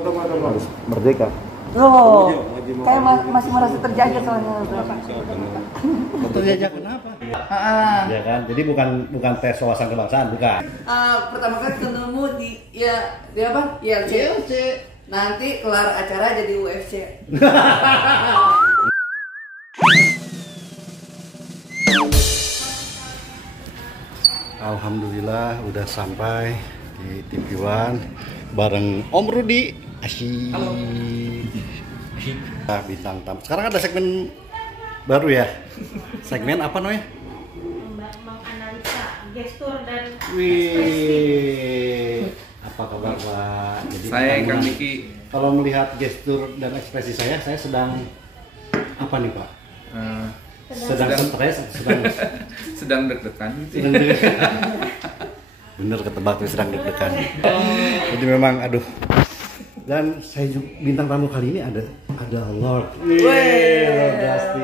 Foto-foto harus merdeka. Loh, kayak masih merasa terjajah soalnya. Terjajah kenapa? Ya kan, jadi bukan tes wawasan kebangsaan, bukan. Pertama kali ketemu di apa? ILC. Nanti kelar acara jadi UFC. Alhamdulillah udah sampai di TV One bareng Om Rudi. Asyik. Halo. Nah, bintang tamu. Sekarang ada segmen baru ya. Segmen apa namanya? Menganalisa gestur dan Wih. Apa kabar Pak? Jadi Saya Kang Diki. Kalau melihat gestur dan ekspresi saya sedang apa nih Pak? Sedang stres, sedang deg-degan gitu. sedang deg-degan. Bener ketebak tuh, sedang deg-degan. Jadi memang aduh. Dan saya juga bintang tamu kali ini ada Lord. Wih, Dusty.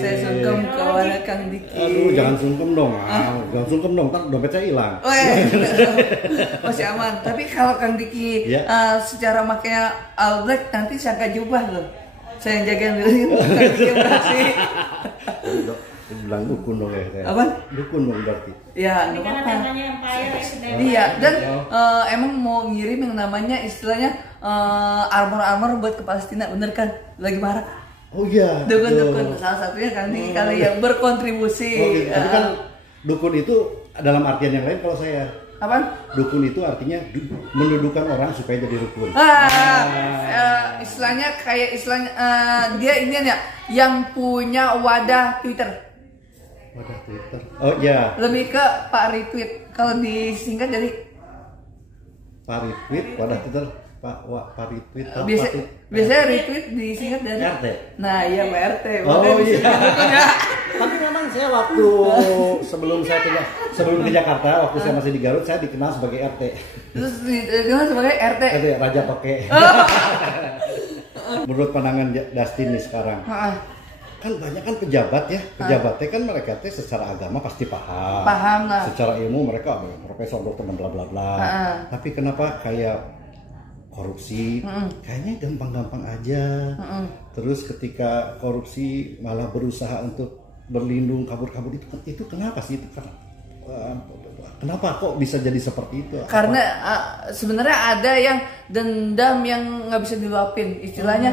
saya sungkem kawan Kang Diki. Aduh, jangan sungkem dong. Jangan sungkem dong, ntar dompet saya hilang. Masih aman. Tapi kalau Kang Diki secara makanya all black nanti sangka jubah loh. Saya yang jagain dulu. Kang Diki berhasil. Bilang dukun dong ya. Apa? Dukun dong berarti. Ya, nggak apa-apa. Iya, dan emang mau ngirim yang namanya istilahnya armor buat ke Palestina, bener kan? Lagi marak. Oh iya. Dukun salah satunya Kang Diki kali yang berkontribusi. Oh, gitu. Tapi kan dukun itu dalam artian yang lain kalau saya. Apaan? Dukun itu artinya mendudukan orang supaya jadi rukun. Istilahnya kayak dia ini ya yang punya wadah Twitter. Wadah Twitter. Oh iya. Lebih ke Pak Retweet. Kalau disingkat jadi Pak Retweet, wadah Twitter. Pak Retweet. Biasanya retweet disingkat dari RT. Nah, iya Pak RT. Oh iya. Tapi memang saya waktu sebelum ke Jakarta, waktu saya masih di Garut, saya dikenal sebagai RT. Terus dikenal sebagai RT. RT Raja Toke. Menurut pandangan Dustin nih sekarang. Kan banyak kan pejabatnya kan mereka teh secara agama pasti paham lah. Secara ilmu mereka profesor dokter dan bla bla bla. Tapi kenapa kayak korupsi kayaknya gampang-gampang aja. Terus ketika korupsi malah berusaha untuk berlindung kabur-kabur itu kenapa sih itu kenapa kok bisa jadi seperti itu? Karena sebenarnya ada yang dendam yang nggak bisa diluapin, istilahnya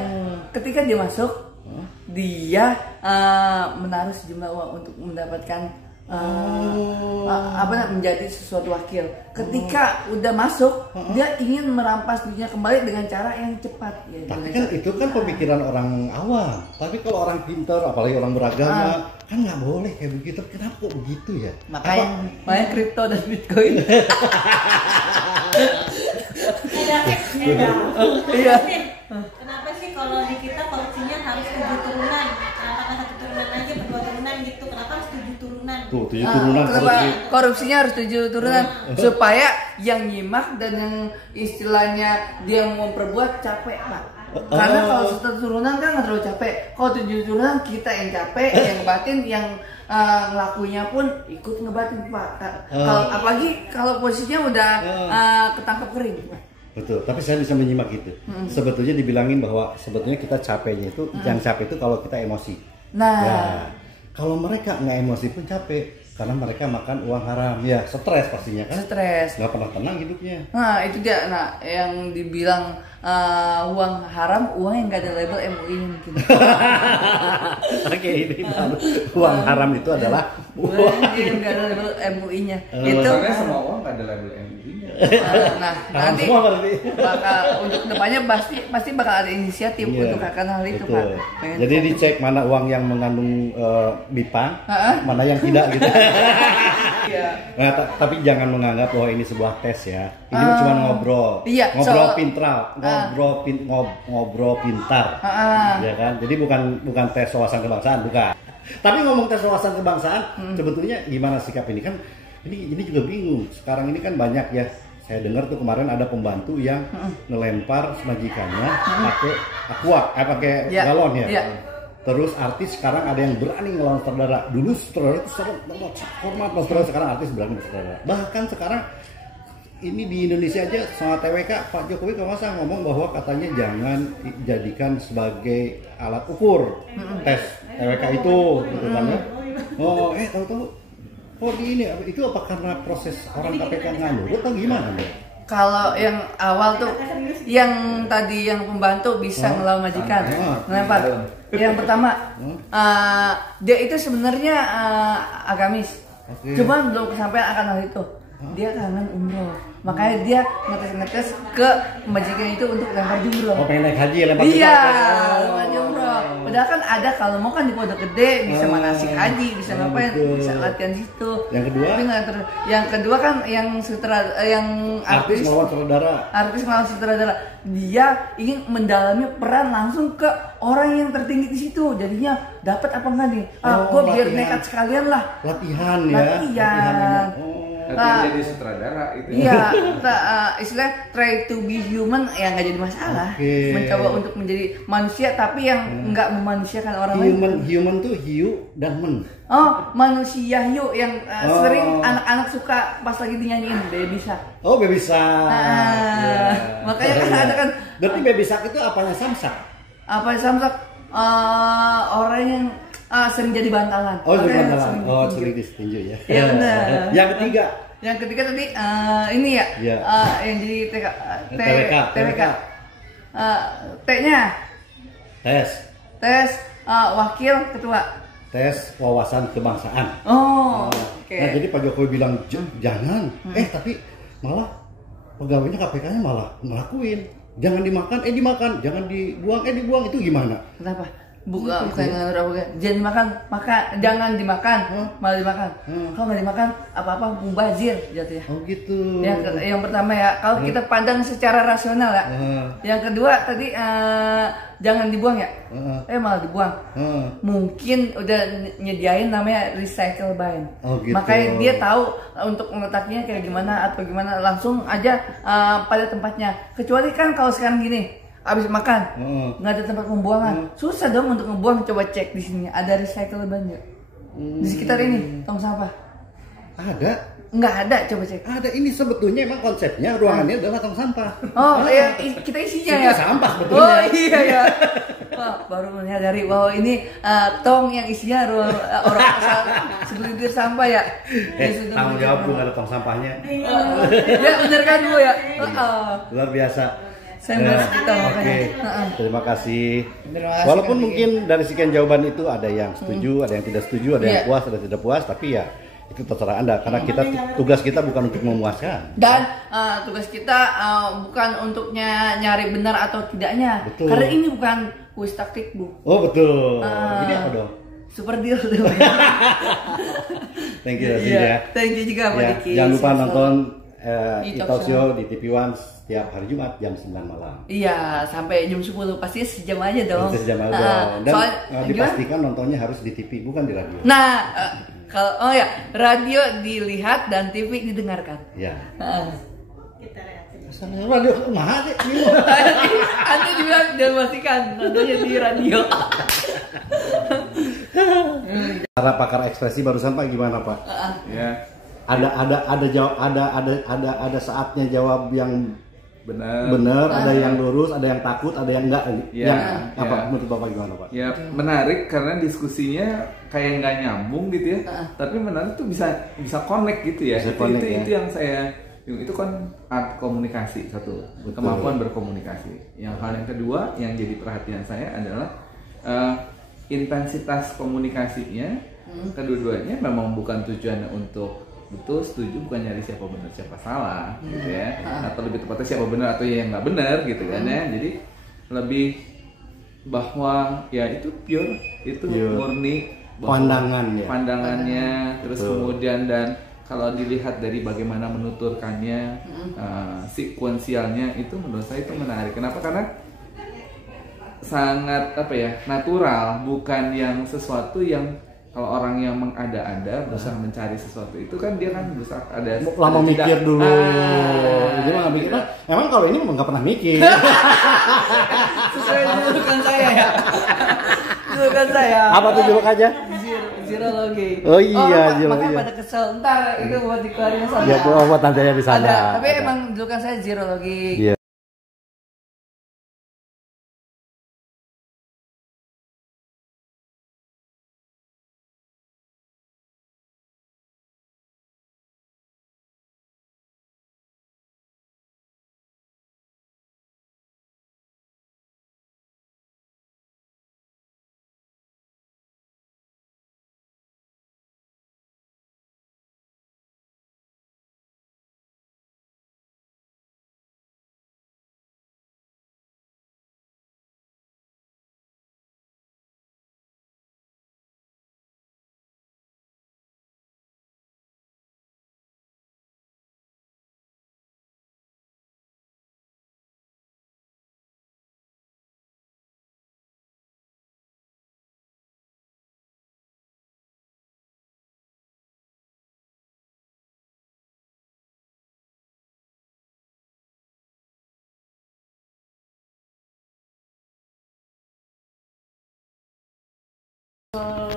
ketika dia masuk dia menaruh sejumlah uang untuk mendapatkan menjadi sesuatu wakil. Ketika udah masuk dia ingin merampas dunia kembali dengan cara yang cepat. Tapi kan itu kan pemikiran orang awam. Tapi kalau orang pintar, apalagi orang beragama, kan nggak boleh kayak begitu. Kenapa kok begitu ya? Makanya kripto dan bitcoin. Iya. Kenapa sih kalau di kita korupsinya harus 7 turunan? Apakah 1 turunan aja, 2 turunan gitu? Kenapa harus 7 turunan? Tuh, 7 turunan korupsinya harus 7 turunan supaya yang nyimak dan yang istilahnya dia mau memperbuat capek, Pak. Karena kalau 1 turunan kan nggak terlalu capek. Kalau 7 turunan kita yang capek, yang ngebatin, yang ngelakuinya pun ikut ngebatin, Pak. Kalau apalagi kalau posisinya udah ketangkep kering, Pak. Betul, tapi saya bisa menyimak itu. Sebetulnya dibilangin bahwa sebetulnya kita capeknya itu, yang capek itu kalau kita emosi. Ya, kalau mereka nggak emosi pun capek, karena mereka makan uang haram. Ya, stres pastinya kan. Stres. Nggak pernah tenang hidupnya. Nah, itu dia. Nah, yang dibilang uang haram, uang yang nggak ada label MUI mungkin. Oke, ini baru. Uang haram itu adalah uang yang nggak ada label MUI-nya. Itu Semua uang nggak ada label MUI-nya. Nanti untuk kedepannya pasti bakal ada inisiatif untuk akan hal itu, Pak. Jadi dicek mana uang yang mengandung BIPA, mana yang tidak gitu. Nah, tapi jangan menganggap bahwa ini sebuah tes ya. Ini cuma ngobrol, ngobrol pintar, ya kan. Jadi bukan tes wawasan kebangsaan, bukan. Tapi ngomong tes wawasan kebangsaan, sebetulnya gimana sikap ini kan? Ini juga bingung. Sekarang ini kan banyak ya. Saya dengar tuh kemarin ada pembantu yang ngelempar majikannya pakai pakai galon ya. Terus artis sekarang ada yang berani ngelawan sutradara. Dulu sutradara itu hormat sutradara, sekarang artis berani sutradara. Bahkan sekarang ini di Indonesia aja sama TWK Pak Jokowi kalau nggak salah ngomong bahwa katanya jangan dijadikan sebagai alat ukur tes TWK itu, gitu kan ya. Oh, tahu-tahu oh ini itu apa karena proses orang KPK nggak nurut atau gimana ya? Kalau yang awal tuh, yang tadi yang pembantu bisa ngelawan majikan, ngelempar. Yang pertama, dia itu sebenarnya agamis, cuman belum kesampaian akan hal itu. Dia kangen umroh, makanya dia ngetes ke majikan itu untuk lempar jumroh. Oh, pengen naik haji lempar jumroh. Iya, lempar jumroh. Padahal kan ada kalau mau kan di Pondok Gede bisa manasik haji, bisa ngapain, bisa latihan di situ. Yang kedua? Tapi yang kedua kan yang artis melawan sutradara. Artis melawan sutradara. Dia ingin mendalami peran langsung ke orang yang tertinggi di situ. Jadinya dapat apa enggak nih? Gue biar nekat sekalian lah. Latihan ya. Latihan. Tapi jadi sutradara itu. Iya, istilah try to be human ya nggak jadi masalah. Mencoba untuk menjadi manusia tapi yang nggak memanusiakan orang lain. Human tuh hiu dan men. Oh, manusia hiu yang sering anak-anak suka pas lagi dinyanyiin Baby Shark. Oh, Baby Shark. Makanya kan ada kan. Berarti Baby Shark itu apanya Samsak? Apa Samsak? Orang yang sering jadi bantalan. Oh, jadi bantalan. Oh, sering ditinju ya. Iya benar. Yang ketiga tadi ini ya. Yang jadi TWK. T-nya tes wakil ketua. Tes wawasan kebangsaan. Oh. Nah, jadi Pak Jokowi bilang jangan. Tapi malah pegawainya KPK-nya malah ngelakuin. Jangan dimakan, dimakan. Jangan dibuang, itu gimana? Kenapa? Bukan jangan jangan dimakan, malah dimakan. Kalau nggak dimakan, apa-apa mubazir jatuhnya. Oh gitu. Yang pertama ya, kalau kita pandang secara rasional ya. Yang kedua tadi jangan dibuang ya. Malah dibuang. Mungkin udah nyediain namanya recycle bin. Oh gitu. Makanya dia tahu untuk meletaknya kayak gimana atau gimana, langsung aja pada tempatnya. Kecuali kan kalau sekarang gini. Abis makan, nggak ada tempat pembuangan, susah dong untuk ngebuang. Coba cek di sini, ada recycle bin nggak? Di sekitar ini, tong sampah. Ada? Nggak ada, coba cek. Ada, ini sebetulnya emang konsepnya ruangannya adalah tong sampah. Oh iya, kita isinya ya. Sampah sebetulnya. Oh iya ya. Wah, baru menyadari bahwa ini tong yang isinya orang asal segelintir sampah ya. Tanggung jawab nggak ada tong sampahnya. Ya bener kan Bu ya. Luar biasa. Oke. Terima kasih. Walaupun mungkin dari sekian jawaban itu ada yang setuju, ada yang tidak setuju, ada yang puas, ada yang tidak puas, tapi ya itu terserah Anda karena tugas kita bukan untuk memuaskan. Dan tugas kita bukan untuk nyari benar atau tidaknya. Betul. Karena ini bukan kuis taktik, Bu. Oh, betul. Ini apa dong? Super deal. Thank you ya. Thank you juga Pak Diki. Jangan lupa nonton e-talk show di TV One setiap hari Jumat jam 9 malam. Iya, sampai jam 10 pasti sejam aja dong. Sejam aja dong. Dan dipastikan nontonnya harus di TV bukan di radio. Nah, kalau radio dilihat dan TV didengarkan. Iya. Kita lihat. Radio mahal deh. Anda juga jangan pastikan nontonnya di radio. Cara pakar ekspresi barusan Pak gimana Pak? Ya. Ada saatnya jawab yang benar, ada yang lurus, ada yang takut, ada yang enggak. Menurut Bapak gimana Pak? Ya menarik karena diskusinya kayak nggak nyambung gitu ya. Tapi menarik tuh bisa connect gitu ya. Itu yang saya itu kan art komunikasi satu. Betul. Kemampuan berkomunikasi. Yang hal yang kedua yang jadi perhatian saya adalah intensitas komunikasinya. Kedua-duanya memang bukan tujuannya untuk betul setuju, bukan nyari siapa benar siapa salah gitu ya, atau lebih tepatnya siapa benar atau yang nggak benar gitu kan ya. Jadi lebih bahwa ya itu pure murni pandangannya terus kemudian dan kalau dilihat dari bagaimana menuturkannya sekuensialnya itu menurut saya itu menarik. Kenapa? Karena sangat natural, bukan yang sesuatu yang kalau orang yang mengada-ada berusaha mencari sesuatu itu kan dia kan berusaha ada lama mikir dulu. Jadi nggak mikir. Emang kalau ini nggak pernah mikir. Sesuai julukan saya ya. Julukan saya. Apa tuh julukannya? zirologi. Oh iya, makanya iya. pada kesel. Ntar itu buat dikeluarin sana. Ya, buat tantenya di sana. Ada, tapi Ada. emang dulu kan saya zirologi. Iya.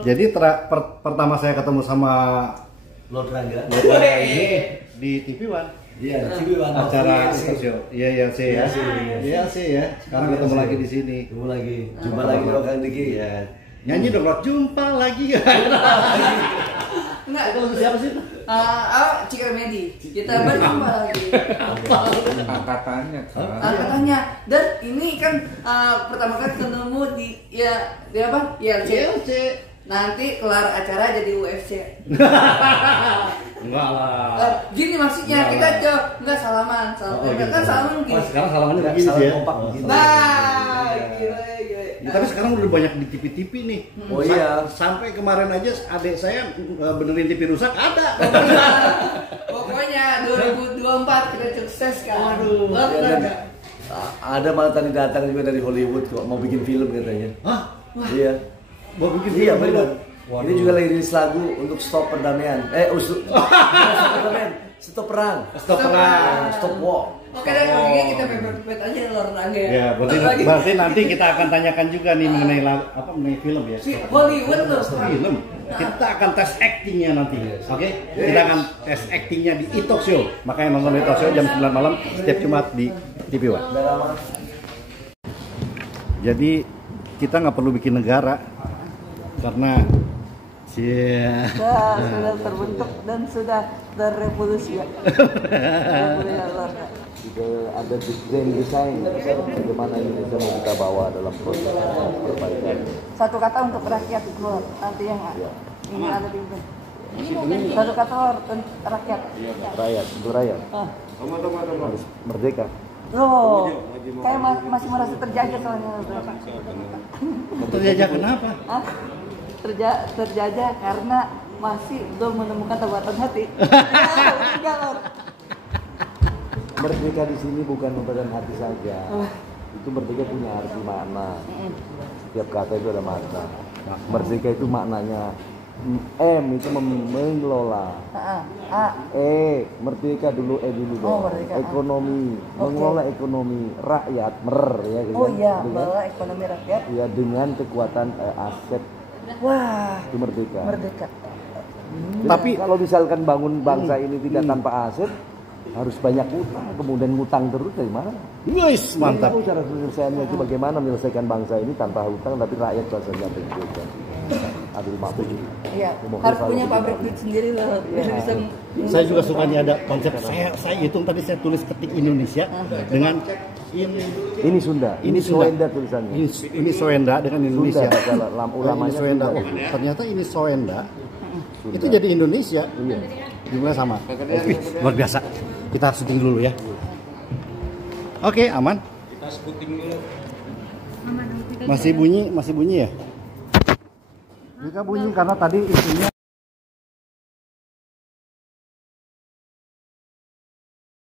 Jadi pertama saya ketemu sama Lord Rangga. ini di TV One. Iya, TV One. Acara show. Iya sih ya. Iya sih ya. Sekarang ketemu lagi di sini. Ketemu lagi. Jumpa lagi dong Kang Diki. Iya. Nyanyi dong, Rod. Jumpa lagi. Enggak, Itu lagu siapa sih? Cik Remedi. Kita berjumpa lagi. Angkatannya kan. Katanya, dan ini kan pertama kali ketemu di apa? ILC. Nanti kelar acara jadi UFC. Enggak lah. Gini maksudnya kita enggak salaman. Kan salaman Oh, gini. sekarang salamannya begini sih ya. kompak begini. Nah, gila. Ya, tapi sekarang udah banyak di TV-TV nih. Oh iya. Sampai kemarin aja adik saya benerin TV rusak ada. Pokoknya 2024 kita sukses kan. Waduh. Ada malah tadi datang juga dari Hollywood kok mau bikin film katanya. Hah? Iya. Mau bikin Iya film? benar. Waduh. Ini juga lagi rilis lagu untuk stop perdamaian. Stop perdamaian. Stop perang. Stop perang. Stop war. Oke deh, kalau gini kita pepet ya Lord Rangga ya. Ya, berarti nanti kita akan tanyakan juga nih mengenai mengenai film ya. Si Hollywood loh. Film. Kita akan tes actingnya nanti, oke? Kita akan tes actingnya di E-Talk Show. Makanya nonton E-Talk Show jam 9 malam setiap Jumat di TV One. Jadi kita nggak perlu bikin negara karena Sudah terbentuk dan sudah terrevolusi ya. Juga ada grand design bagaimana Indonesia mau kita bawa dalam proses perbaikan. Satu kata untuk rakyat Gor, nanti yang ini ada pimpin. Satu kata untuk rakyat. Rakyat, untuk rakyat. Harus merdeka. Loh, kayak masih merasa terjajah soalnya. terjajah kenapa? Hah? Terjajah karena masih belum menemukan kekuatan hati. Enggak, Lor. Merdeka di sini bukan memberikan hati saja. Itu merdeka punya arti makna. Setiap kata itu ada makna. Merdeka itu maknanya M itu mengelola. Merdeka dulu dulu dong. Merdeka. Ekonomi, mengelola ekonomi rakyat ya gitu. Oh iya, Dengan- mengelola ekonomi rakyat. ya dengan kekuatan aset Wah, itu merdeka. merdeka. Tapi Kalau misalkan bangun bangsa ini tidak tanpa aset, harus banyak utang, kemudian ngutang terus dari mana? Yes, mantap. Tahu cara penyelesaiannya itu bagaimana menyelesaikan bangsa ini tanpa hutang tapi rakyat bahasanya terjaga. Adil makmur. Iya, harus punya pabrik duit sendiri loh. Biar bisa Saya juga suka nih ada konsep saya hitung tadi saya tulis ketik Indonesia dengan Ini Sunda, ini Soenda tulisannya. ini Soenda dengan Indonesia. Sunda, kata ulamanya Ini Soenda. Sunda. Oh, ternyata ini Soenda. Sunda. Itu jadi Indonesia. Iya. Jumlahnya sama. Wih, luar biasa. Kita harus syuting dulu ya. Oke, aman. Kita syuting dulu. Masih bunyi ya? Jika bunyi karena tadi intinya